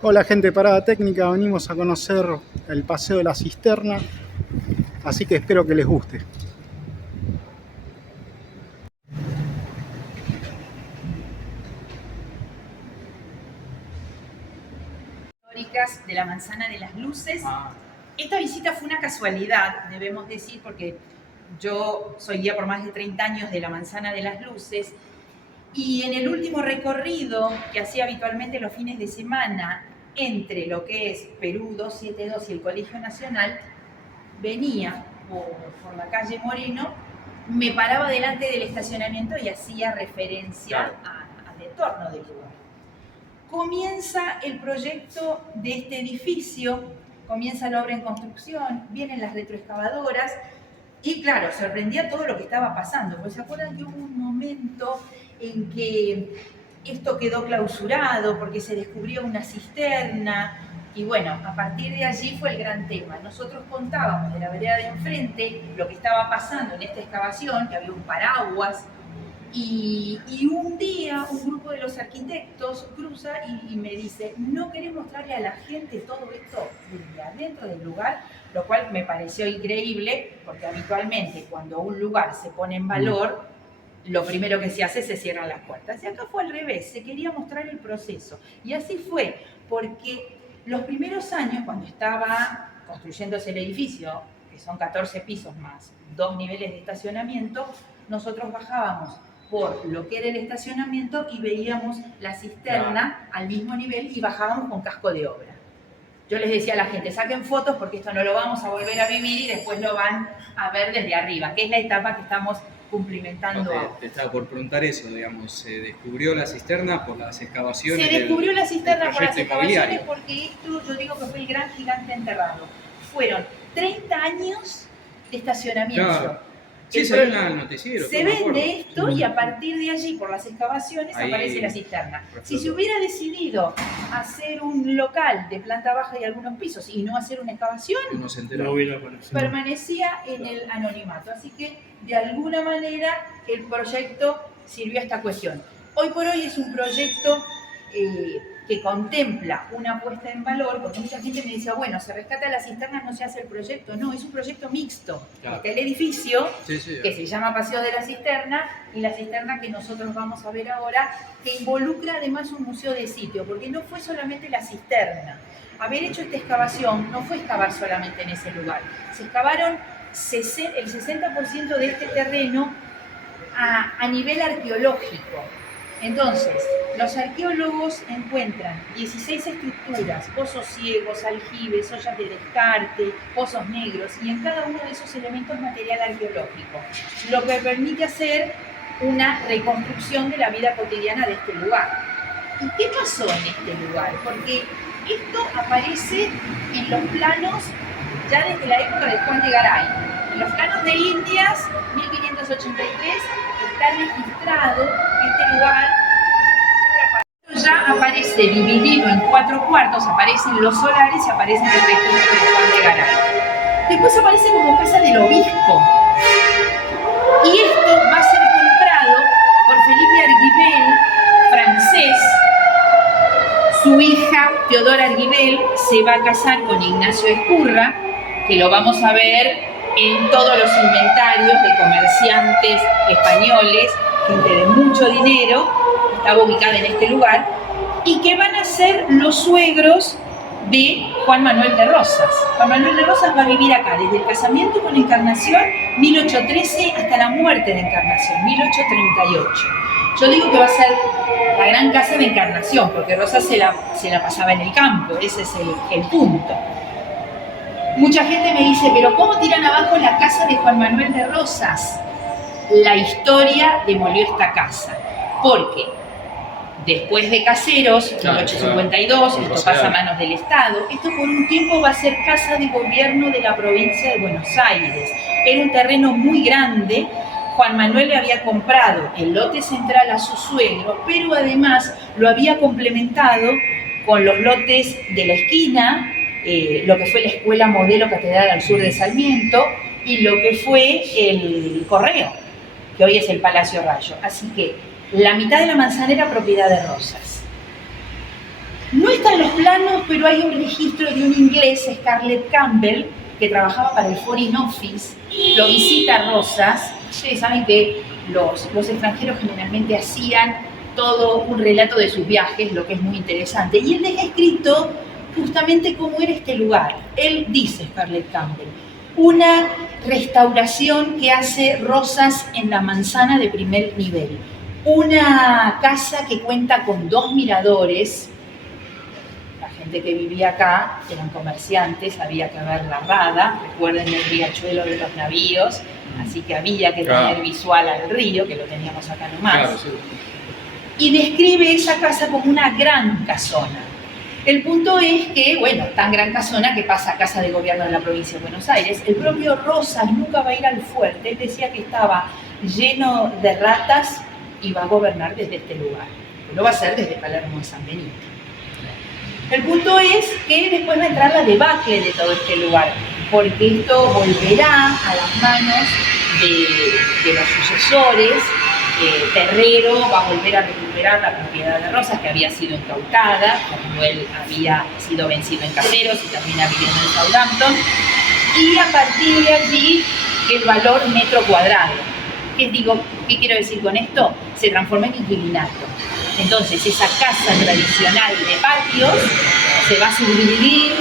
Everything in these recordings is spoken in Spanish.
Hola gente, Parada Técnica, venimos a conocer el Paseo de la Cisterna, así que espero que les guste. Históricas de la Manzana de las Luces. Esta visita fue una casualidad, debemos decir, porque yo soy guía por más de 30 años de la Manzana de las Luces, y en el último recorrido que hacía habitualmente los fines de semana entre lo que es Perú 272 y el Colegio Nacional, venía por la calle Moreno, me paraba delante del estacionamiento y hacía referencia al entorno del lugar. Comienza el proyecto de este edificio, comienza la obra en construcción, vienen las retroexcavadoras y claro, sorprendía todo lo que estaba pasando, porque se acuerdan que hubo un momento en que esto quedó clausurado porque se descubrió una cisterna y bueno, a partir de allí fue el gran tema. Nosotros contábamos de la vereda de enfrente lo que estaba pasando en esta excavación, que había un paraguas. Y un día un grupo de los arquitectos cruza y me dice, ¿no querés mostrarle a la gente todo esto desde adentro del lugar? Lo cual me pareció increíble, porque habitualmente cuando un lugar se pone en valor, lo primero que se hace es se cierran las puertas. Y acá fue al revés, se quería mostrar el proceso. Y así fue, porque los primeros años, cuando estaba construyéndose el edificio, que son 14 pisos más 2 niveles de estacionamiento, nosotros bajábamos por lo que era el estacionamiento y veíamos la cisterna al mismo nivel y bajábamos con casco de obra. Yo les decía a la gente, saquen fotos porque esto no lo vamos a volver a vivir y después lo van a ver desde arriba, que es la etapa que estamos cumplimentando ahora. Te estaba por preguntar eso, digamos, ¿se descubrió la cisterna por las excavaciones? Se descubrió la cisterna por las excavaciones porque esto, yo digo que fue el gran gigante enterrado. Fueron 30 años de estacionamiento. Claro. Sí, se ve en el noticiero. Se vende esto y a partir de allí, por las excavaciones, ahí aparece la cisterna. Si se hubiera decidido hacer un local de planta baja y algunos pisos y no hacer una excavación, permanecía en el anonimato. Así que, de alguna manera, el proyecto sirvió a esta cuestión. Hoy por hoy es un proyecto que contempla una puesta en valor, porque mucha gente me decía, bueno, se rescata la cisterna, no se hace el proyecto. No, es un proyecto mixto. Claro. Está el edificio, que se llama Paseo de la Cisterna, y la cisterna que nosotros vamos a ver ahora, que involucra además un museo de sitio, porque no fue solamente la cisterna. Haber hecho esta excavación no fue excavar solamente en ese lugar. Se excavaron el 60% de este terreno a nivel arqueológico. Entonces, los arqueólogos encuentran 16 estructuras, pozos ciegos, aljibes, ollas de descarte, pozos negros, y en cada uno de esos elementos material arqueológico, lo que permite hacer una reconstrucción de la vida cotidiana de este lugar. ¿Y qué pasó en este lugar? Porque esto aparece en los planos ya desde la época de Juan de Garay. En los planos de Indias, 1583, está registrado este lugar. Ya aparece dividido en 4 cuartos, aparecen los solares y aparece el registro de Juan de Garay. Después aparece como casa del obispo. Y esto va a ser comprado por Felipe Arguibel, francés. Su hija, Teodora Arguibel, se va a casar con Ignacio Ezcurra, que lo vamos a ver en todos los inventarios de comerciantes españoles, gente de mucho dinero, estaba ubicada en este lugar, y que van a ser los suegros de Juan Manuel de Rosas. Juan Manuel de Rosas va a vivir acá desde el casamiento con Encarnación, 1813, hasta la muerte de Encarnación, 1838. Yo digo que va a ser la gran casa de Encarnación, porque Rosas se la pasaba en el campo, ese es el punto. Mucha gente me dice, pero ¿cómo tiran abajo la casa de Juan Manuel de Rosas? La historia demolió esta casa, porque después de Caseros, en 1852, esto pasa a manos del Estado, esto por un tiempo va a ser casa de gobierno de la provincia de Buenos Aires. Era un terreno muy grande. Juan Manuel le había comprado el lote central a su suegro, pero además lo había complementado con los lotes de la esquina, lo que fue la Escuela Modelo Catedral al sur de Sarmiento y lo que fue el Correo, que hoy es el Palacio Rayo. Así que la mitad de la manzana era propiedad de Rosas. No están los planos, pero hay un registro de un inglés, Scarlett Campbell, que trabajaba para el Foreign Office, lo visita Rosas. Ustedes saben que los extranjeros generalmente hacían todo un relato de sus viajes, lo que es muy interesante. Y él deja escrito justamente cómo era este lugar. Él dice, Scarlett Campbell, una restauración que hace Rosas en la manzana de primer nivel. Una casa que cuenta con 2 miradores. La gente que vivía acá eran comerciantes, había que ver la rada, recuerden el riachuelo de los navíos, así que había que tener visual al río, que lo teníamos acá nomás. Claro, sí. Y describe esa casa como una gran casona. El punto es que, bueno, tan gran casona que pasa a casa de gobierno de la provincia de Buenos Aires. El propio Rosas nunca va a ir al fuerte, él decía que estaba lleno de ratas y va a gobernar desde este lugar. Lo va a hacer desde Palermo de San Benito. El punto es que después va a entrar la debacle de todo este lugar, porque esto volverá a las manos de los sucesores. Terrero va a volver a recuperar la propiedad de Rosas, que había sido incautada, cuando él había sido vencido en Caseros y termina viviendo en Southampton. Y a partir de allí, el valor metro cuadrado. ¿Qué quiero decir con esto? Se transforma en inquilinato. Entonces, esa casa tradicional de patios se va a subdividir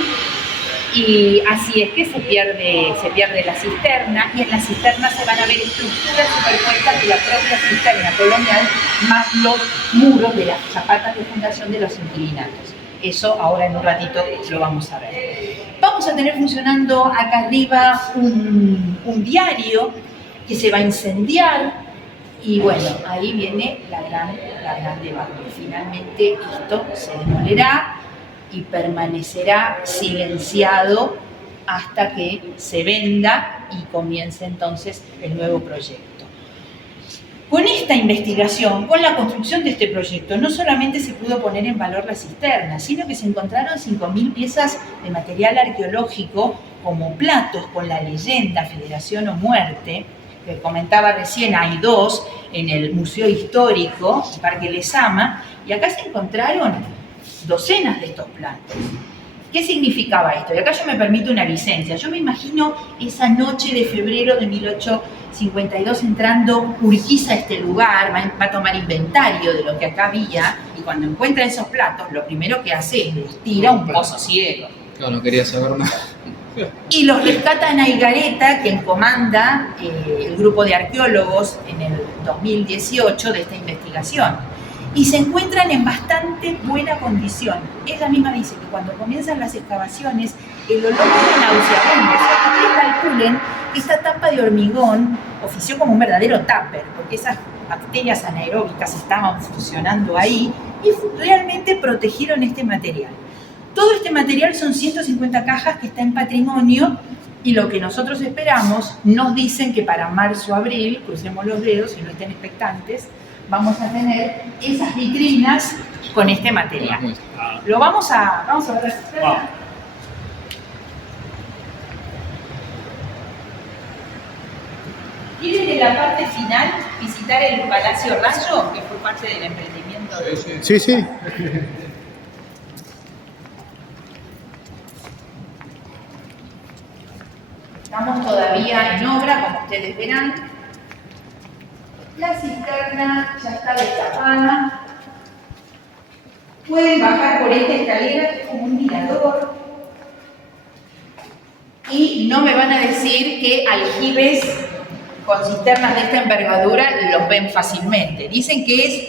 y así es que se pierde la cisterna, y en la cisterna se van a ver estructuras superpuestas de la propia cisterna colonial más los muros de las zapatas de fundación de los inquilinatos. Eso ahora en un ratito lo vamos a ver. Vamos a tener funcionando acá arriba un diario que se va a incendiar. Y bueno, ahí viene la gran debacle. Finalmente esto se demolerá y permanecerá silenciado hasta que se venda y comience entonces el nuevo proyecto. Con esta investigación, con la construcción de este proyecto, no solamente se pudo poner en valor la cisterna, sino que se encontraron 5.000 piezas de material arqueológico como platos con la leyenda Federación o Muerte, que comentaba recién, hay 2 en el Museo Histórico, Parque Lezama, y acá se encontraron docenas de estos platos. ¿Qué significaba esto? Y acá yo me permito una licencia. Yo me imagino esa noche de febrero de 1852 entrando Urquiza a este lugar, va a tomar inventario de lo que acá había, y cuando encuentra esos platos, lo primero que hace es los tira a un pozo ciego. No quería saber nada. Y los rescata Naigareta, quien comanda el grupo de arqueólogos en el 2018 de esta investigación. Y se encuentran en bastante buena condición. Ella misma dice que cuando comienzan las excavaciones, el olor es nauseabundo. O sea, que ustedes calculen que esta tapa de hormigón ofició como un verdadero tupper, porque esas bacterias anaeróbicas estaban funcionando ahí y realmente protegieron este material. Todo este material son 150 cajas que está en patrimonio, y lo que nosotros esperamos, nos dicen que para marzo o abril, crucemos los dedos y no estén expectantes, vamos a tener esas vitrinas con este material. Lo vamos a ver la cisterna. ¿Quieren en la parte final visitar el Palacio Rayo, que fue parte del emprendimiento de... Sí. Estamos todavía en obra, como ustedes verán. La cisterna ya está destapada. Pueden bajar por esta escalera, que es como un mirador. Y no me van a decir que aljibes con cisternas de esta envergadura los ven fácilmente. Dicen que es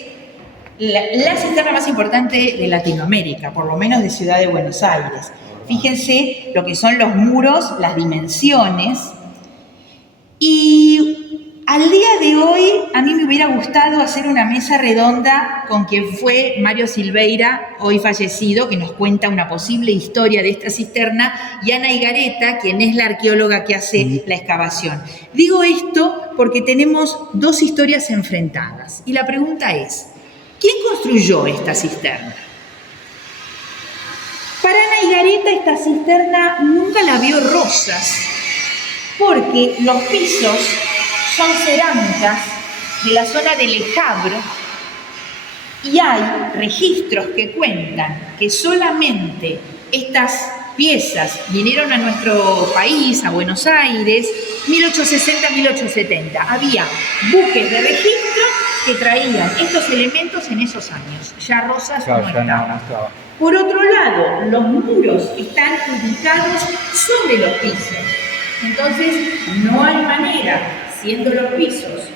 la cisterna más importante de Latinoamérica, por lo menos de Ciudad de Buenos Aires. Fíjense lo que son los muros, las dimensiones. Y al día de hoy, a mí me hubiera gustado hacer una mesa redonda con quien fue Mario Silveira, hoy fallecido, que nos cuenta una posible historia de esta cisterna, y Ana Higareta, quien es la arqueóloga que hace la excavación. Digo esto porque tenemos 2 historias enfrentadas. Y la pregunta es, ¿quién construyó esta cisterna? Para Ana Higareta, esta cisterna nunca la vio Rosas, porque los pisos son cerámicas de la zona de Lejabro, Y hay registros que cuentan que solamente estas piezas vinieron a nuestro país, a Buenos Aires, 1860-1870. Había buques de registro que traían estos elementos en esos años. Ya Rosas no estaba. Por otro lado, los muros están ubicados sobre los pisos. Entonces, no hay manera, siendo los pisos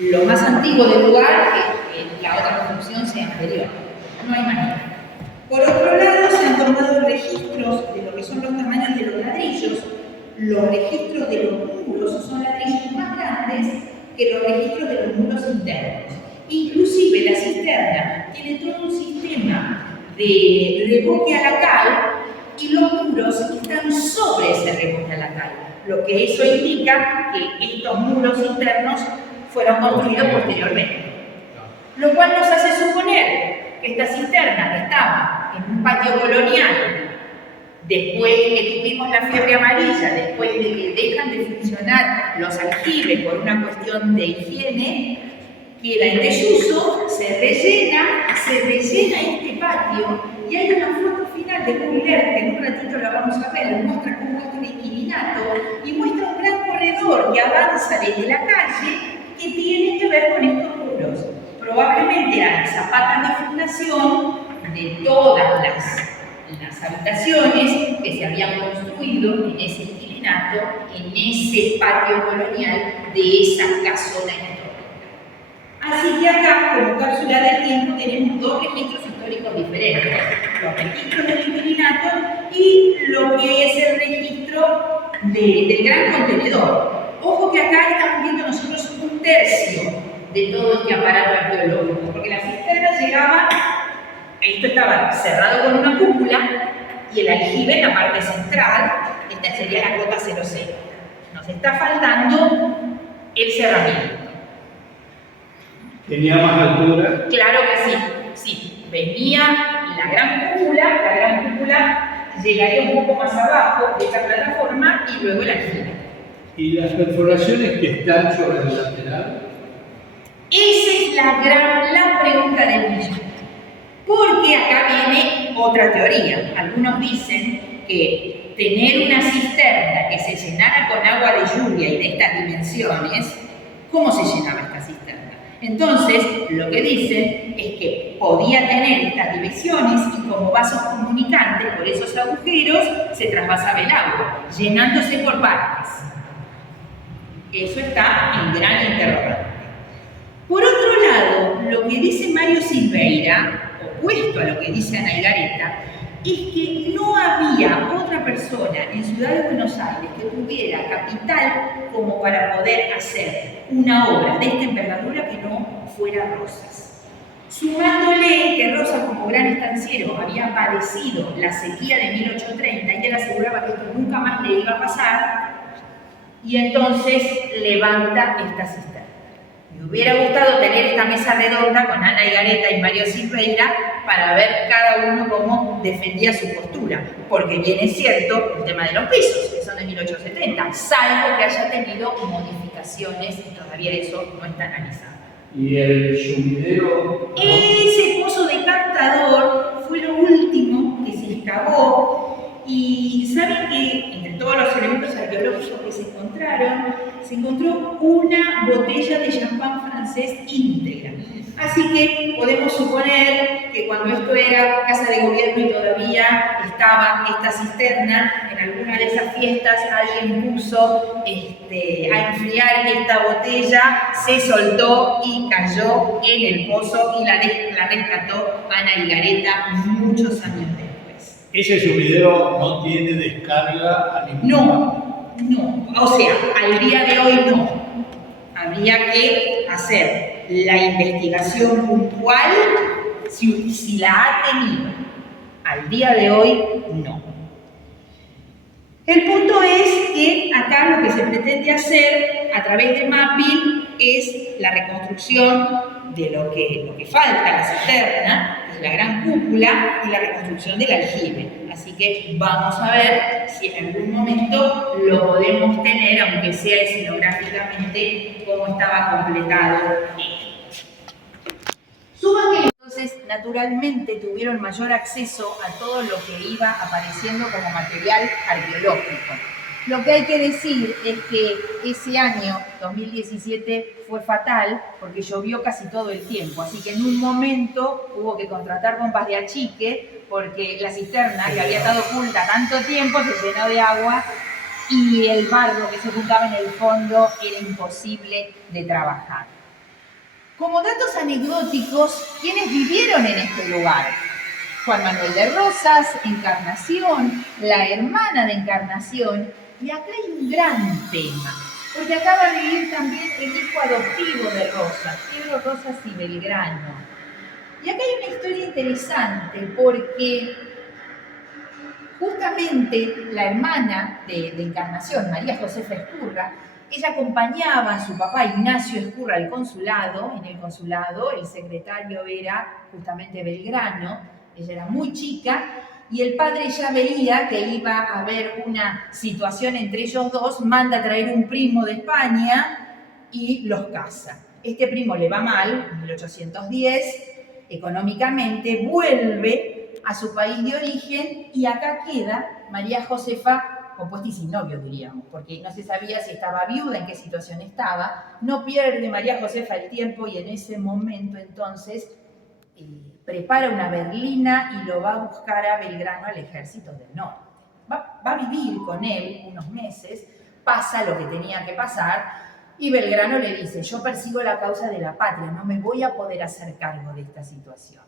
lo más antiguo del lugar, que la otra construcción sea anterior. No hay manera. Por otro lado, se han tomado registros de lo que son los tamaños de los ladrillos. Los registros de los muros son ladrillos más grandes que los registros de los muros internos. Inclusive la cisterna tiene todo un sistema de reboque a la cal y los muros están sobre ese reboque a la cal, lo que eso indica que estos muros internos fueron construidos posteriormente. Lo cual nos hace suponer que esta cisterna que estaba en un patio colonial, después de que tuvimos la fiebre amarilla, después de que dejan de funcionar los aljibes por una cuestión de higiene, queda en desuso, se rellena este patio y hay una foto final de Mugler, que en un ratito la vamos a ver, muestra cómo es un inquilinato y muestra un gran corredor que avanza desde la calle que tiene que ver con estos muros. Probablemente eran las zapatas de fundación de todas las habitaciones que se habían construido en ese inquilinato, en ese patio colonial de esa casona histórica. Así que acá, como cápsula del tiempo, tenemos dos registros históricos diferentes. Los registros del inquilinato y lo que es el registro del gran contenedor. Ojo que acá estamos viendo nosotros un tercio de todo este aparato arqueológico, porque la cisterna llegaba, esto estaba cerrado con una cúpula y el aljibe en la parte central, esta sería la cota 00. Nos está faltando el cerramiento. ¿Tenía más altura? Claro que sí, sí. Venía la gran cúpula llegaría un poco más abajo de esta plataforma y luego el aljibe. ¿Y las perforaciones que están sobre el lateral? Esa es la pregunta del millón. Porque acá viene otra teoría. Algunos dicen que tener una cisterna que se llenara con agua de lluvia y de estas dimensiones, ¿cómo se llenaba esta cisterna? Entonces, lo que dicen es que podía tener estas divisiones y como vasos comunicantes por esos agujeros se trasvasaba el agua, llenándose por partes. Eso está en gran interrogante. Por otro lado, lo que dice Mario Silveira, opuesto a lo que dice Ana Igareta, es que no había otra persona en Ciudad de Buenos Aires que tuviera capital como para poder hacer una obra de esta envergadura que no fuera Rosas. Sumándole que Rosas, como gran estanciero, había padecido la sequía de 1830 y él aseguraba que esto nunca más le iba a pasar, y entonces levanta esta cisterna. Me hubiera gustado tener esta mesa redonda con Ana Igareta y Mario Silveira para ver cada uno cómo defendía su postura, porque bien es cierto el tema de los pisos, que son de 1870, salvo que haya tenido modificaciones y todavía eso no está analizado. ¿Y el sumidero? Ese pozo decantador fue lo último que se excavó. Y saben que entre todos los elementos arqueológicos que se encontró una botella de champán francés íntegra. Así que podemos suponer que cuando esto era casa de gobierno y todavía estaba esta cisterna, en alguna de esas fiestas alguien puso a enfriar esta botella, se soltó y cayó en el pozo y la rescató Ana Igareta muchos años después. ¿Ese sumidero no tiene descarga a ningún No, o sea, al día de hoy no. Habría que hacer la investigación puntual si la ha tenido. Al día de hoy no. El punto es que acá lo que se pretende hacer a través de mapping es la reconstrucción de lo que falta, la cisterna, la gran cúpula y la reconstrucción del aljibe. Así que vamos a ver si en algún momento lo podemos tener, aunque sea escenográficamente, cómo estaba completado esto. Suban que entonces naturalmente tuvieron mayor acceso a todo lo que iba apareciendo como material arqueológico. Lo que hay que decir es que ese año, 2017, fue fatal porque llovió casi todo el tiempo, así que en un momento hubo que contratar bombas de achique porque la cisterna, que había estado oculta tanto tiempo, se llenó de agua y el barro que se juntaba en el fondo era imposible de trabajar. Como datos anecdóticos, ¿quiénes vivieron en este lugar? Juan Manuel de Rosas, Encarnación, la hermana de Encarnación, y acá hay un gran tema, porque acá va a vivir también el hijo adoptivo de Rosas, Pedro Rosas y Belgrano. Y acá hay una historia interesante, porque justamente la hermana de Encarnación, María Josefa Ezcurra, ella acompañaba a su papá Ignacio Ezcurra al consulado. En el consulado el secretario era justamente Belgrano, ella era muy chica, y el padre ya veía que iba a haber una situación entre ellos dos, manda a traer un primo de España y los casa. Este primo le va mal, en 1810, económicamente, vuelve a su país de origen y acá queda María Josefa compuesta y sin novio, diríamos, porque no se sabía si estaba viuda, en qué situación estaba. No pierde María Josefa el tiempo y en ese momento entonces prepara una berlina y lo va a buscar a Belgrano al ejército del norte. Va a vivir con él unos meses, pasa lo que tenía que pasar y Belgrano le dice: yo persigo la causa de la patria, no me voy a poder hacer cargo de esta situación.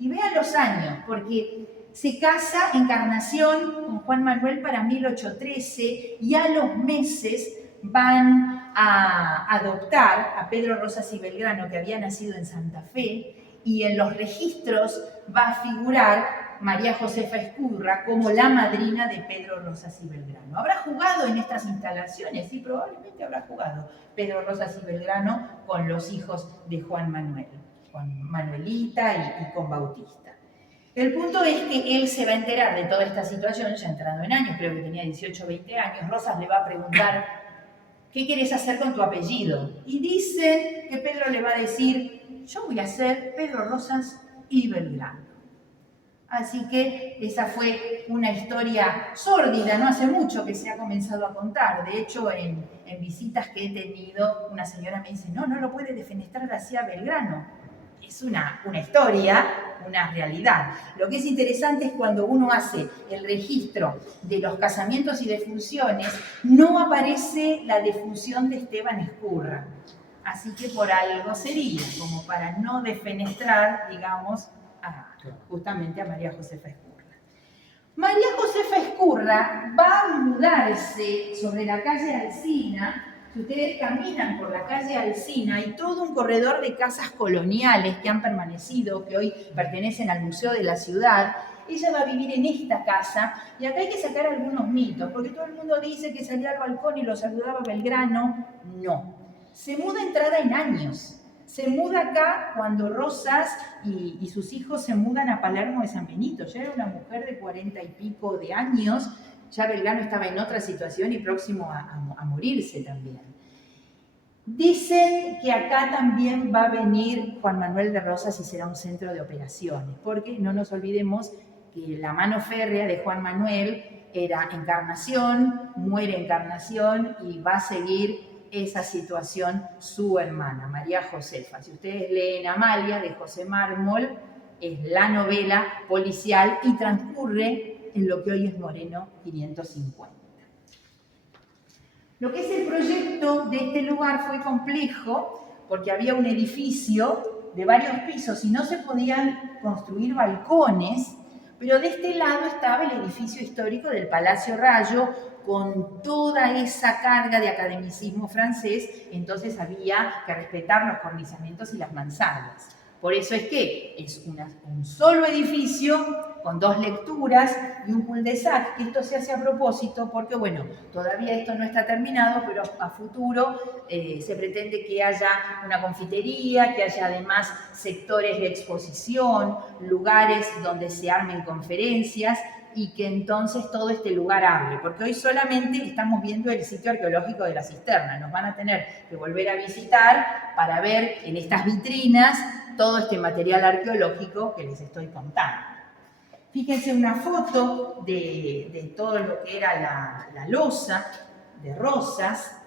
Y vean los años, porque se casa Encarnación con Juan Manuel para 1813 y a los meses van a adoptar a Pedro Rosas y Belgrano, que había nacido en Santa Fe, y en los registros va a figurar María Josefa Ezcurra como la madrina de Pedro Rosas y Belgrano. ¿Habrá jugado en estas instalaciones? Sí, probablemente habrá jugado Pedro Rosas y Belgrano con los hijos de Juan Manuel, con Manuelita y con Bautista. El punto es que él se va a enterar de toda esta situación, ya entrado en años, creo que tenía 18 o 20 años. Rosas le va a preguntar: ¿qué quieres hacer con tu apellido? Y dice que Pedro le va a decir: yo voy a ser Pedro Rosas y Belgrano. Así que esa fue una historia sórdida, no hace mucho que se ha comenzado a contar. De hecho, en visitas que he tenido, una señora me dice: no lo puede defenestrar así a Belgrano. Es una historia, una realidad. Lo que es interesante es cuando uno hace el registro de los casamientos y defunciones, no aparece la defunción de Esteban Ezcurra. Así que por algo sería, como para no defenestrar, digamos, justamente a María Josefa Ezcurra. María Josefa Ezcurra va a mudarse sobre la calle Alsina. Si ustedes caminan por la calle Alsina, hay todo un corredor de casas coloniales que han permanecido, que hoy pertenecen al Museo de la Ciudad. Ella va a vivir en esta casa y acá hay que sacar algunos mitos, porque todo el mundo dice que salía al balcón y lo saludaba Belgrano. No. Se muda entrada en años. Se muda acá cuando Rosas y sus hijos se mudan a Palermo de San Benito. Ya era una mujer de 40 y pico de años. Ya Belgrano estaba en otra situación y próximo a morirse también. Dicen que acá también va a venir Juan Manuel de Rosas y será un centro de operaciones, porque no nos olvidemos que la mano férrea de Juan Manuel era Encarnación, muere Encarnación y va a seguir esa situación su hermana, María Josefa. Si ustedes leen Amalia, de José Mármol, es la novela policial y transcurre en lo que hoy es Moreno 550. Lo que es el proyecto de este lugar fue complejo porque había un edificio de varios pisos y no se podían construir balcones, pero de este lado estaba el edificio histórico del Palacio Rayo con toda esa carga de academicismo francés, entonces había que respetar los cornisamientos y las mansardas. Por eso es que es un solo edificio con dos lecturas y un cul-de-sac. Esto se hace a propósito porque, bueno, todavía esto no está terminado, pero a futuro se pretende que haya una confitería, que haya además sectores de exposición, lugares donde se armen conferencias y que entonces todo este lugar hable, porque hoy solamente estamos viendo el sitio arqueológico de la cisterna. Nos van a tener que volver a visitar para ver en estas vitrinas todo este material arqueológico que les estoy contando. Fíjense una foto de todo lo que era la losa de Rosas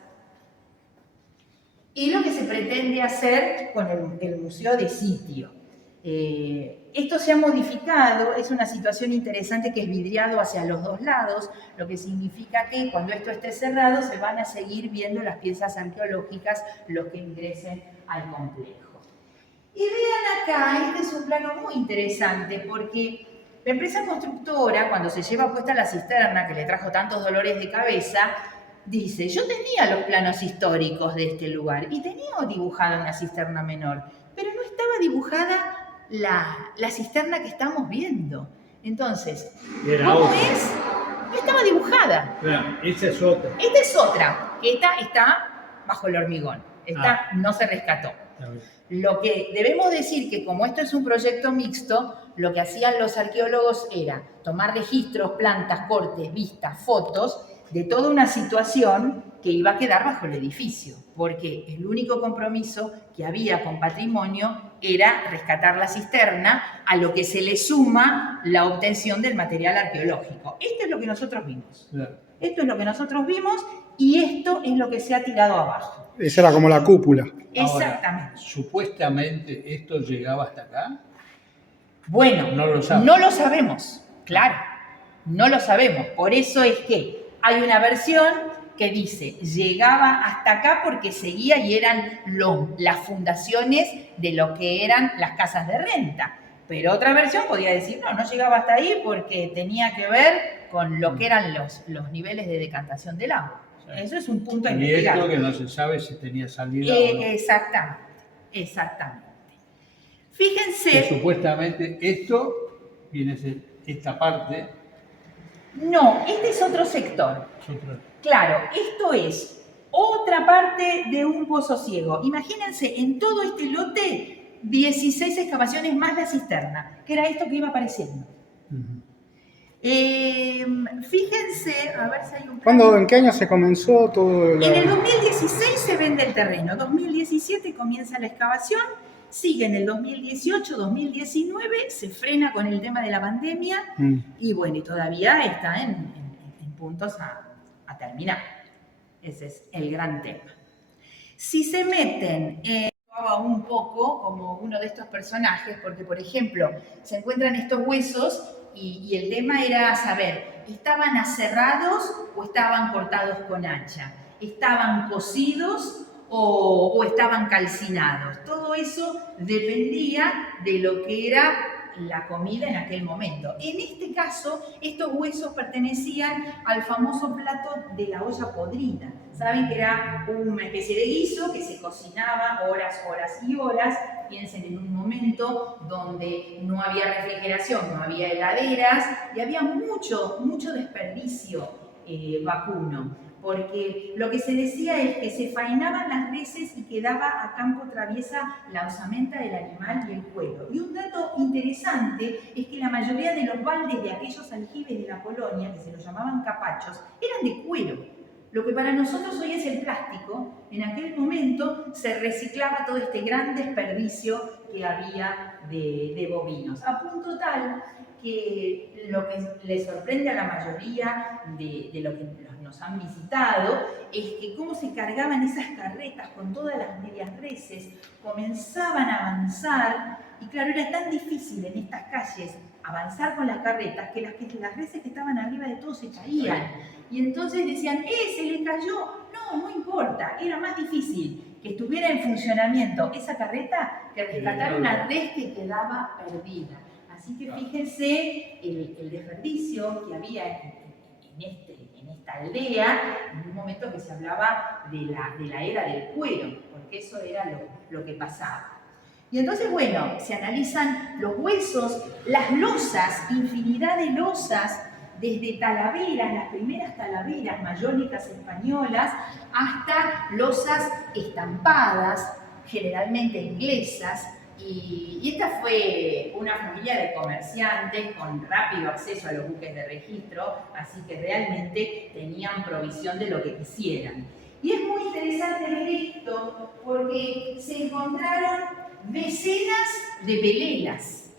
y lo que se pretende hacer con el Museo de Sitio. Esto se ha modificado, es una situación interesante que es vidriado hacia los dos lados, lo que significa que cuando esto esté cerrado se van a seguir viendo las piezas arqueológicas los que ingresen al complejo. Y vean acá, este es un plano muy interesante porque la empresa constructora, cuando se lleva puesta la cisterna que le trajo tantos dolores de cabeza, dice, yo tenía los planos históricos de este lugar y tenía dibujada una cisterna menor, pero no estaba dibujada la cisterna que estamos viendo. Entonces, ¿cómo es? No estaba dibujada. Claro, esa es otra. Esta es otra, que esta está bajo el hormigón. Esta no se rescató. Lo que debemos decir que como esto es un proyecto mixto, lo que hacían los arqueólogos era tomar registros, plantas, cortes, vistas, fotos de toda una situación que iba a quedar bajo el edificio, porque el único compromiso que había con patrimonio era rescatar la cisterna, a lo que se le suma la obtención del material arqueológico. Esto es lo que nosotros vimos. Claro. Esto es lo que nosotros vimos y esto es lo que se ha tirado abajo. Esa era como la cúpula. Exactamente. Ahora, supuestamente esto llegaba hasta acá. Bueno, No lo sabes. no lo sabemos, claro, no lo sabemos. Por eso es que hay una versión que dice, llegaba hasta acá porque seguía y eran las fundaciones de lo que eran las casas de renta. Pero otra versión podía decir, no llegaba hasta ahí porque tenía que ver con lo que eran los niveles de decantación del agua. Eso es un punto a Y investigar. esto que no se sabe si tenía salida o no. Exactamente, exactamente. Fíjense... Que supuestamente esto viene a ser esta parte. No, este es otro sector. Es otra. Claro, esto es otra parte de un pozo ciego. Imagínense, en todo este lote, 16 excavaciones más la cisterna, que era esto que iba apareciendo. Fíjense, a ver si hay un... ¿En qué año se comenzó todo? En el 2016 se vende el terreno, 2017 comienza la excavación, sigue en el 2018, 2019, se frena con el tema de la pandemia y bueno, y todavía está en puntos a terminar. Ese es el gran tema. Si se meten un poco como uno de estos personajes, porque por ejemplo, se encuentran estos huesos y el tema era saber, ¿estaban aserrados o estaban cortados con hacha? ¿Estaban cocidos o estaban calcinados? Todo eso dependía de lo que era la comida en aquel momento. En este caso, estos huesos pertenecían al famoso plato de la olla podrida. Saben que era una especie de guiso que se cocinaba horas, horas y horas. Piensen en un momento donde no había refrigeración, no había heladeras y había mucho desperdicio vacuno. Porque lo que se decía es que se faenaban las reses y quedaba a campo traviesa la osamenta del animal y el cuero. Y un dato interesante es que la mayoría de los baldes de aquellos aljibes de la colonia, que se los llamaban capachos, eran de cuero. Lo que para nosotros hoy es el plástico, en aquel momento se reciclaba todo este gran desperdicio que había de bovinos. A punto tal que lo que le sorprende a la mayoría de lo que nos han visitado es que cómo se cargaban esas carretas con todas las medias reses, comenzaban a avanzar y claro, era tan difícil en estas calles avanzar con las carretas que las reses que estaban arriba de todo se caían. Y entonces decían, se le cayó. No importa, era más difícil que estuviera en funcionamiento esa carreta que rescatar una res que quedaba perdida. Así que fíjense el desperdicio que había en esta aldea, en un momento que se hablaba de la era del cuero, porque eso era lo que pasaba. Y entonces, bueno, se analizan los huesos, las losas, infinidad de losas, desde talaveras, las primeras talaveras mayólicas españolas, hasta losas estampadas, generalmente inglesas. Y esta fue una familia de comerciantes con rápido acceso a los buques de registro, así que realmente tenían provisión de lo que quisieran. Y es muy interesante ver esto porque se encontraron decenas de pelelas.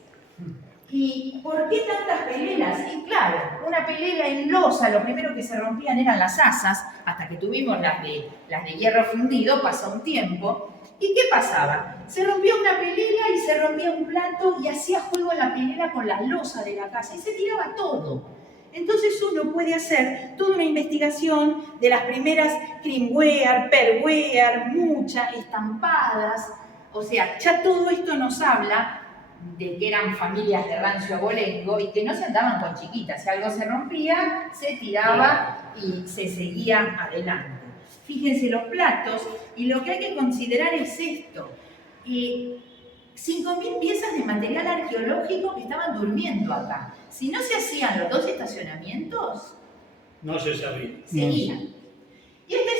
¿Y por qué tantas pelelas? Y claro, una pelela en losa, lo primero que se rompían eran las asas, hasta que tuvimos las de hierro fundido, pasó un tiempo. ¿Y qué pasaba? Se rompía una pelela y se rompía un plato y hacía juego la pelela con la losa de la casa y se tiraba todo. Entonces uno puede hacer toda una investigación de las primeras crimware, perware, muchas estampadas. O sea, ya todo esto nos habla de que eran familias de rancio abolengo y que no se andaban con chiquitas. Si algo se rompía, se tiraba y se seguía adelante. Fíjense los platos, y lo que hay que considerar es esto. 5.000 piezas de material arqueológico que estaban durmiendo acá. Si no se hacían los 2 estacionamientos, No se sabía. seguían. Y este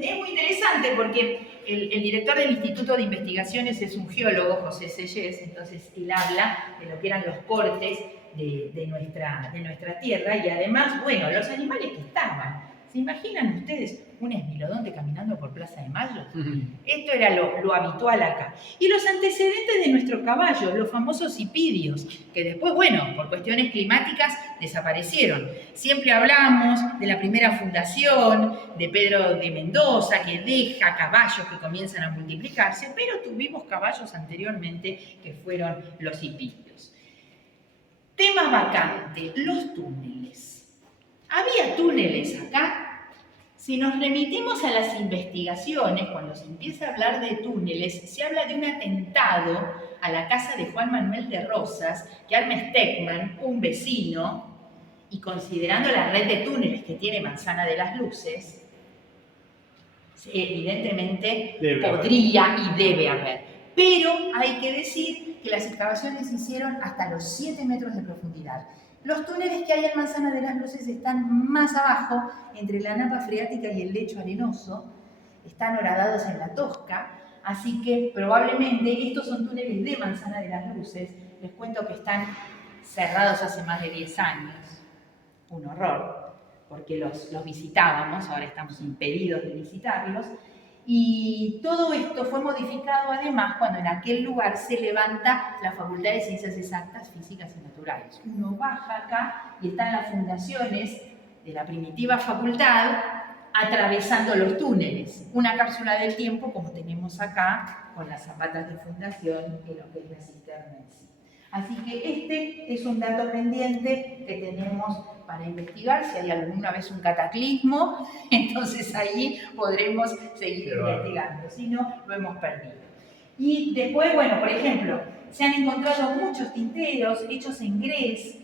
es muy interesante porque el director del Instituto de Investigaciones es un geólogo, José Sellés, entonces él habla de lo que eran los cortes de nuestra tierra y además, bueno, los animales que estaban. ¿Se imaginan ustedes un esmilodonte caminando por Plaza de Mayo? Esto era lo habitual acá. Y los antecedentes de nuestros caballos, los famosos hipidios, que después, bueno, por cuestiones climáticas desaparecieron. Siempre hablamos de la primera fundación, de Pedro de Mendoza, que deja caballos que comienzan a multiplicarse, pero tuvimos caballos anteriormente que fueron los hipidios. Tema vacante, los túneles. ¿Había túneles acá? Si nos remitimos a las investigaciones, cuando se empieza a hablar de túneles, se habla de un atentado a la casa de Juan Manuel de Rosas, que arma Steckman, un vecino, y considerando la red de túneles que tiene Manzana de las Luces, evidentemente podría y debe haber. Pero hay que decir que las excavaciones se hicieron hasta los 7 metros de profundidad. Los túneles que hay en Manzana de las Luces están más abajo, entre la napa freática y el lecho arenoso, están horadados en la Tosca, así que probablemente estos son túneles de Manzana de las Luces. Les cuento que están cerrados hace más de 10 años, un horror, porque los visitábamos, ahora estamos impedidos de visitarlos, y todo esto fue modificado además cuando en aquel lugar se levanta la Facultad de Ciencias Exactas, Físicas y Naturales. Uno baja acá y están las fundaciones de la primitiva facultad atravesando los túneles. Una cápsula del tiempo como tenemos acá con las zapatas de fundación y lo que es la cisterna en sí. Así que este es un dato pendiente que tenemos para investigar. Si hay alguna vez un cataclismo, entonces ahí podremos seguir investigando. Si no, lo hemos perdido. Y después, bueno, por ejemplo, se han encontrado muchos tinteros hechos en grés,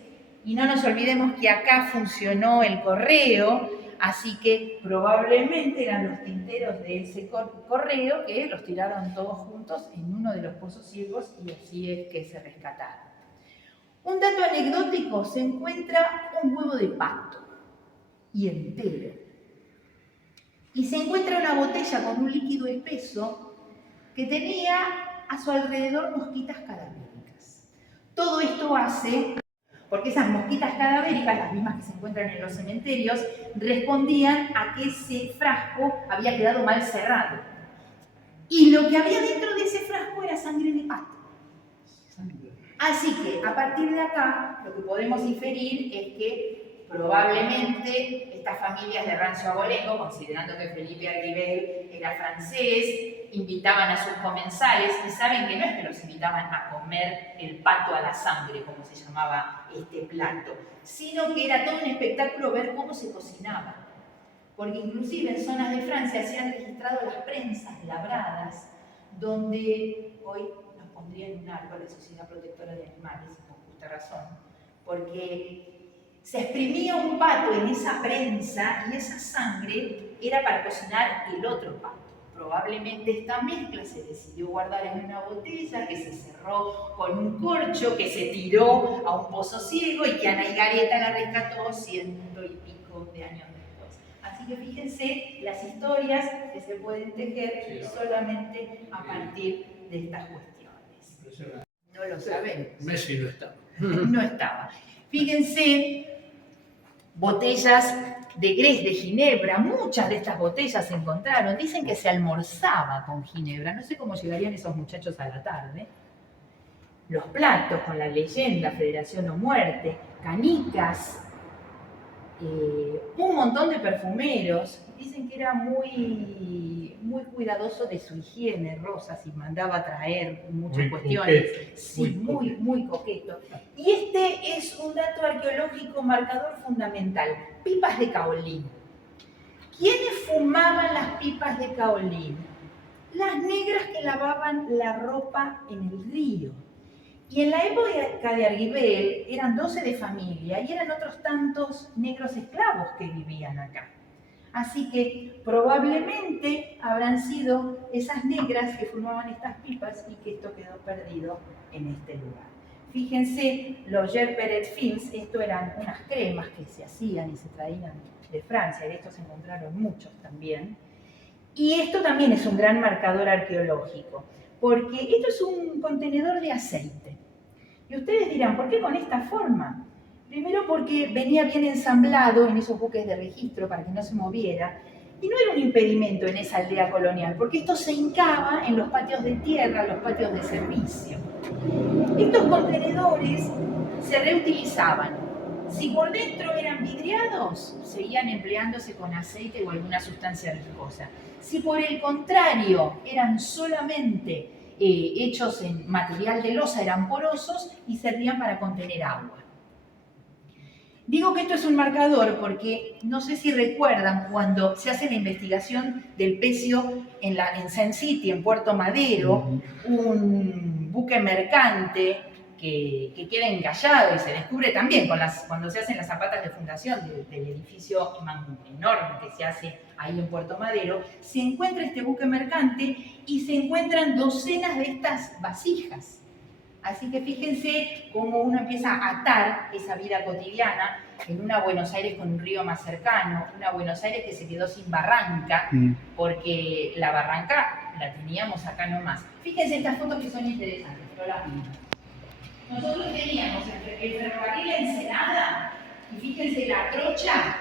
y no nos olvidemos que acá funcionó el correo, así que probablemente eran los tinteros de ese correo que los tiraron todos juntos en uno de los pozos ciegos y así es que se rescataron. Un dato anecdótico, se encuentra un huevo de pato y entero. Y se encuentra una botella con un líquido espeso que tenía a su alrededor mosquitas cadavéricas. Todo esto hace, porque esas mosquitas cadavéricas, las mismas que se encuentran en los cementerios, respondían a que ese frasco había quedado mal cerrado. Y lo que había dentro de ese frasco era sangre de pato. Así que, a partir de acá, lo que podemos inferir es que probablemente estas familias de rancio abolengo, considerando que Felipe Arguibel era francés, invitaban a sus comensales, y saben que no es que los invitaban a comer el pato a la sangre, como se llamaba este plato, sino que era todo un espectáculo ver cómo se cocinaba. Porque inclusive en zonas de Francia se han registrado las prensas labradas, donde hoy nos pondría en un árbol de Sociedad Protectora de Animales, con justa razón, porque se exprimía un pato en esa prensa y esa sangre era para cocinar el otro pato. Probablemente esta mezcla se decidió guardar en una botella que se cerró con un corcho, que se tiró a un pozo ciego y que Ana Higareta la rescató 100 y pico de años después. Así que fíjense las historias que se pueden tejer solamente a partir de estas cuestiones. No lo saben. Messi no estaba. No estaba. Fíjense, botellas de Grés, de Ginebra, muchas de estas botellas se encontraron. Dicen que se almorzaba con Ginebra, no sé cómo llegarían esos muchachos a la tarde. Los platos con la leyenda Federación o Muerte, canicas, un montón de perfumeros. Dicen que era muy cuidadoso de su higiene, Rosas, y mandaba a traer muchas Muy cuestiones. coqueto, Sí, muy muy coqueto. Y este es un dato arqueológico marcador fundamental: pipas de caolín. ¿Quiénes fumaban las pipas de caolín? Las negras que lavaban la ropa en el río. Y en la época de Arguibel eran 12 de familia y eran otros tantos negros esclavos que vivían acá. Así que probablemente habrán sido esas negras que fumaban estas pipas y que esto quedó perdido en este lugar. Fíjense, los Gerperet Fins, esto eran unas cremas que se hacían y se traían de Francia, de estos se encontraron muchos también. Y esto también es un gran marcador arqueológico, porque esto es un contenedor de aceite. Y ustedes dirán, ¿por qué con esta forma? Primero porque venía bien ensamblado en esos buques de registro para que no se moviera, y no era un impedimento en esa aldea colonial, porque esto se hincaba en los patios de tierra, los patios de servicio. Estos contenedores se reutilizaban. Si por dentro eran vidriados, seguían empleándose con aceite o alguna sustancia viscosa. Si por el contrario eran solamente hechos en material de loza, eran porosos y servían para contener agua. Digo que esto es un marcador porque no sé si recuerdan cuando se hace la investigación del pecio en Saint City, en Puerto Madero, un buque mercante que queda encallado y se descubre también cuando se hacen las zapatas de fundación del edificio enorme que se hace ahí en Puerto Madero, se encuentra este buque mercante y se encuentran docenas de estas vasijas. Así que fíjense cómo uno empieza a atar esa vida cotidiana en una Buenos Aires con un río más cercano, una Buenos Aires que se quedó sin barranca, porque la barranca la teníamos acá nomás. Fíjense estas fotos que son interesantes, no las vimos. Nosotros teníamos el ferrocarril Ensenada, y fíjense la trocha,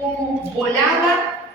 cómo volaba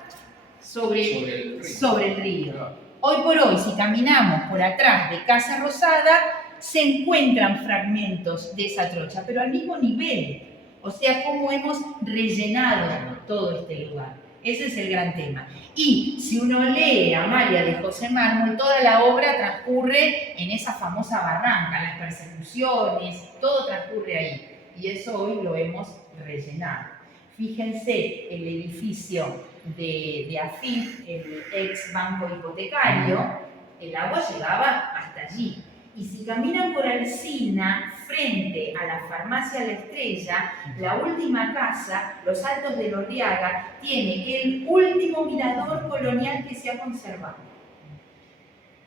sobre el río. Hoy por hoy, si caminamos por atrás de Casa Rosada, se encuentran fragmentos de esa trocha, pero al mismo nivel. O sea, cómo hemos rellenado todo este lugar. Ese es el gran tema. Y si uno lee Amalia de José Mármol, toda la obra transcurre en esa famosa barranca, las persecuciones, todo transcurre ahí. Y eso hoy lo hemos rellenado. Fíjense el edificio de AFIP, el ex banco hipotecario, el agua llegaba hasta allí. Y si caminan por Alsina, frente a la farmacia La Estrella, la última casa, Los Altos de Lorriaga, tiene el último mirador colonial que se ha conservado.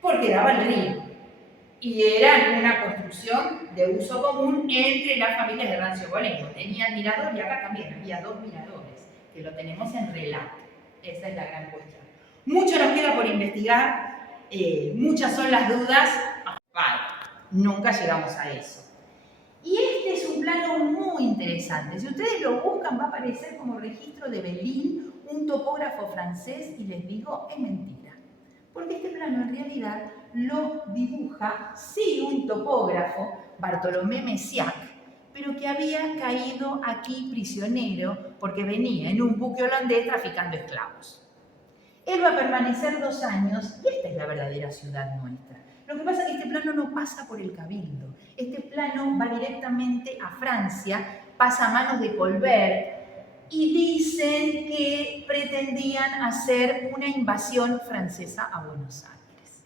Porque daba al río. Y era una construcción de uso común entre las familias de Rancio Bolengo. Tenían mirador y acá también había 2 miradores, que lo tenemos en relato. Esa es la gran cuestión. Mucho nos queda por investigar, muchas son las dudas. Nunca llegamos a eso. Y este es un plano muy interesante. Si ustedes lo buscan, va a aparecer como registro de Belin, un topógrafo francés, y les digo, es mentira. Porque este plano en realidad lo dibuja, sí, un topógrafo, Bartolomé Messiac, pero que había caído aquí prisionero porque venía en un buque holandés traficando esclavos. Él va a permanecer 2 años y esta es la verdadera ciudad nuestra. Lo que pasa es que este plano no pasa por el Cabildo. Este plano va directamente a Francia, pasa a manos de Colbert y dicen que pretendían hacer una invasión francesa a Buenos Aires.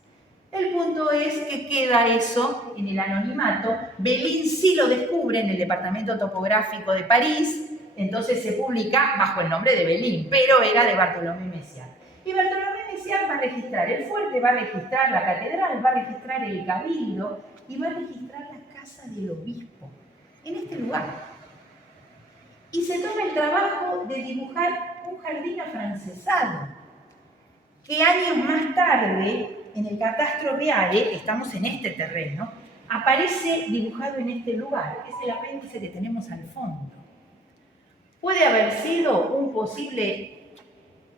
El punto es que queda eso en el anonimato. Belin sí lo descubre en el Departamento Topográfico de París, entonces se publica bajo el nombre de Belin, pero era de Bartolomé Messiac. Y Bartolomé Messiac va a registrar el fuerte, va a registrar la catedral, va a registrar el cabildo y va a registrar la casa del obispo en este lugar. Y se toma el trabajo de dibujar un jardín afrancesado, que años más tarde, en el Catastro Viale, estamos en este terreno, aparece dibujado en este lugar. Es el apéndice que tenemos al fondo. puede haber sido un posible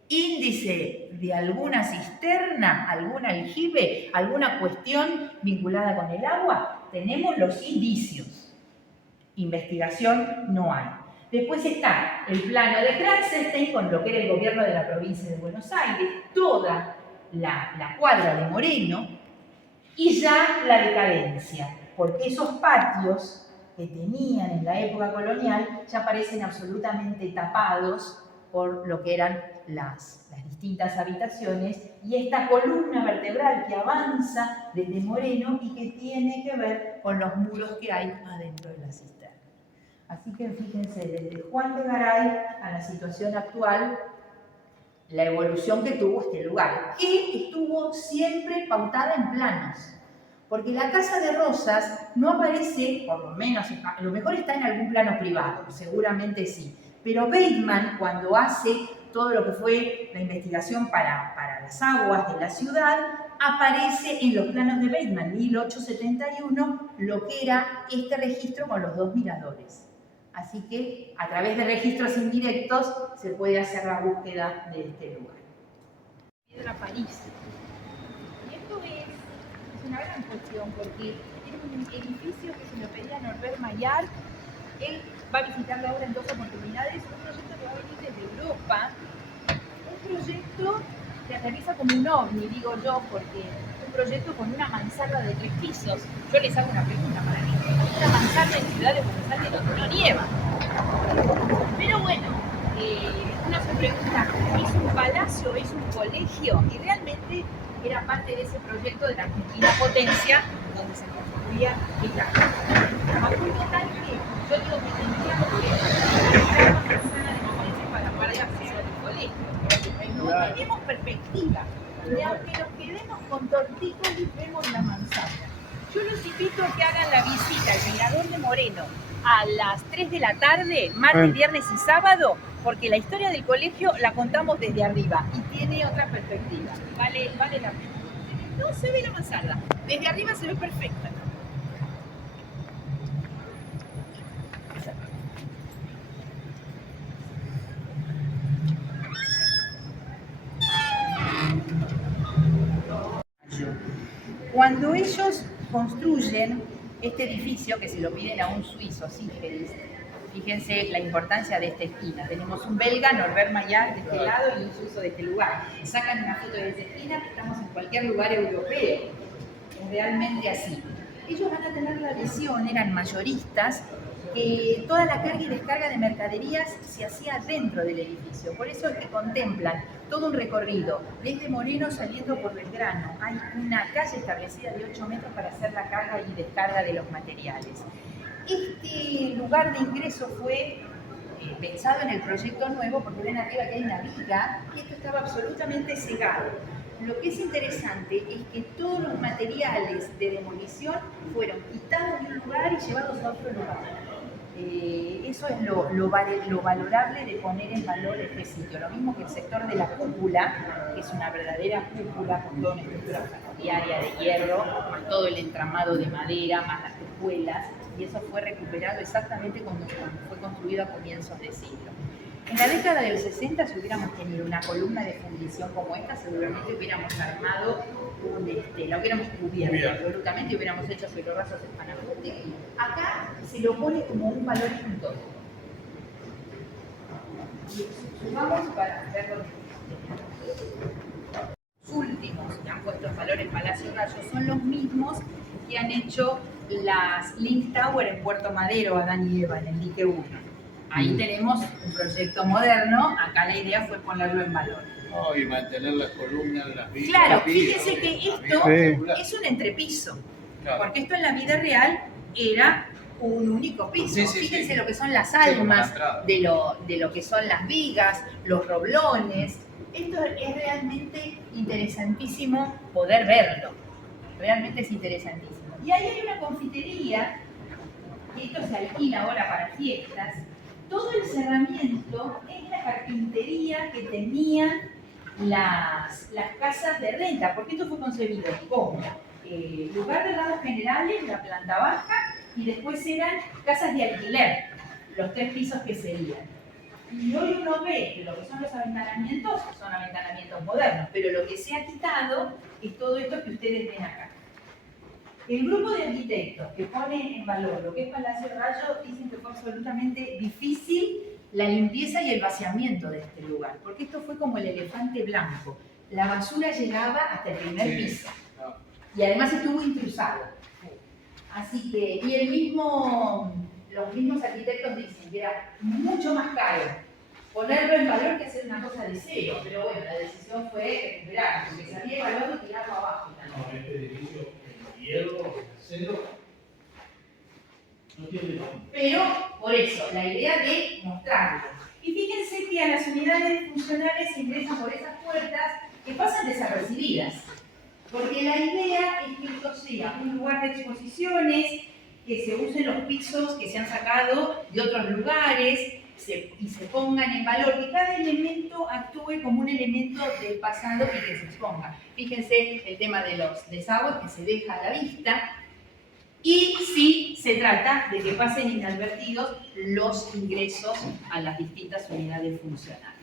índice de alguna cisterna, algún aljibe, alguna cuestión vinculada con el agua. Tenemos los indicios. Investigación no hay. Después está el plano de Kranzenstein con lo que era el gobierno de la provincia de Buenos Aires, toda la cuadra de Moreno, y ya la decadencia, porque esos patios que tenían en la época colonial ya parecen absolutamente tapados por lo que eran las distintas habitaciones y esta columna vertebral que avanza desde Moreno y que tiene que ver con los muros que hay adentro de la cisterna. Así que fíjense, desde Juan de Garay a la situación actual, la evolución que tuvo este lugar, que estuvo siempre pautada en planos. Porque la Casa de Rosas no aparece, por lo menos, a lo mejor está en algún plano privado, seguramente sí. Pero Bateman, cuando hace todo lo que fue la investigación para las aguas de la ciudad, aparece en los planos de Bateman, 1871, lo que era este registro con los dos miradores. Así que a través de registros indirectos se puede hacer la búsqueda de este lugar. Piedra París. Y esto es una gran cuestión porque tiene un edificio que se lo pedía Norbert Maillard. Él va a visitar la obra en 2 oportunidades, un proyecto que va a venir desde Europa, un proyecto que aterriza como un ovni, digo yo, porque un proyecto con una mansarda de 3 pisos. Yo les hago una pregunta para mí. Una mansarda en Ciudad de Buenos Aires donde no nieva. Pero bueno, uno se pregunta, ¿es un palacio, es un colegio? Y realmente era parte de ese proyecto de la Argentina Potencia, donde se construía esta cosa. A punto tal que yo digo que tendríamos que una manzana de Potencia para pararse sobre el colegio. No tenemos perspectiva. Y aunque nos quedemos con tortícolis, vemos la manzana. Yo los invito a que hagan la visita al Mirador de Moreno a las 3 de la tarde, martes, viernes y sábado, porque la historia del colegio la contamos desde arriba y tiene otra perspectiva. Vale la pena. No se ve la mansarda. Desde arriba se ve perfecta. Cuando ellos construyen este edificio, que se lo piden a un suizo, Siegfried, fíjense la importancia de esta esquina. Tenemos un belga, Norbert Maillard, de este lado y un suizo de este lugar. Sacan una foto de esta esquina, estamos en cualquier lugar europeo. Es realmente así. Ellos van a tener la visión, eran mayoristas, que toda la carga y descarga de mercaderías se hacía dentro del edificio. Por eso es que contemplan todo un recorrido, desde Moreno saliendo por Belgrano. Hay una calle establecida de 8 metros para hacer la carga y descarga de los materiales. Este lugar de ingreso fue pensado en el proyecto nuevo porque ven arriba que hay una viga y esto estaba absolutamente cegado. Lo que es interesante es que todos los materiales de demolición fueron quitados de un lugar y llevados a otro lugar. Eso es lo valorable de poner en valor este sitio. Lo mismo que el sector de la cúpula, que es una verdadera cúpula con toda una estructura ferroviaria de hierro, más todo el entramado de madera, más las espuelas, y eso fue recuperado exactamente cuando fue construido a comienzos de siglo. En la década del 60, si hubiéramos tenido una columna de fundición como esta, seguramente hubiéramos armado la hubiéramos cubierto absolutamente y hubiéramos hecho suelorrazos Spanafuti. Acá se lo pone como un valor junto. Sumamos para verlo. Los últimos que han puesto en valor el Palacio Rayo son los mismos que han hecho las Link Tower en Puerto Madero, Adán y Eva, en el dique 1. Ahí tenemos un proyecto moderno, acá la idea fue ponerlo en valor. Oh, y mantener las columnas, las vigas. Claro, fíjense que esto es un entrepiso, porque esto en la vida real era un único piso. Fíjense lo que son las almas de lo que son las vigas, los roblones. Esto es realmente interesantísimo poder verlo. Realmente es interesantísimo. Y ahí hay una confitería, y esto se alquila ahora para fiestas. Todo el cerramiento es la carpintería que tenían las casas de renta, porque esto fue concebido como lugar de dados generales, la planta baja, y después eran casas de alquiler, los 3 pisos que serían. Y hoy uno ve que lo que son los aventanamientos son aventanamientos modernos, pero lo que se ha quitado es todo esto que ustedes ven acá. El grupo de arquitectos que pone en valor lo que es Palacio Rayo dicen que fue absolutamente difícil la limpieza y el vaciamiento de este lugar, porque esto fue como el elefante blanco. La basura llegaba hasta el primer piso y además estuvo intrusado. Así que, los mismos arquitectos dicen que era mucho más caro ponerlo en valor que hacer una cosa de cero, pero bueno, la decisión fue recuperar, porque se había evaluado y tirarlo abajo también. No, este edificio, el hierro, el acero, no tiene nombre. Pero, por eso, la idea de mostrarlo. Y fíjense que a las unidades funcionales se ingresan por esas puertas que pasan desapercibidas. Porque la idea es que esto sea un lugar de exposiciones, que se usen los pisos que se han sacado de otros lugares y se pongan en valor, que cada elemento actúe como un elemento del pasado y que se exponga. Fíjense el tema de los desagües que se deja a la vista. Y sí se trata de que pasen inadvertidos los ingresos a las distintas unidades funcionales.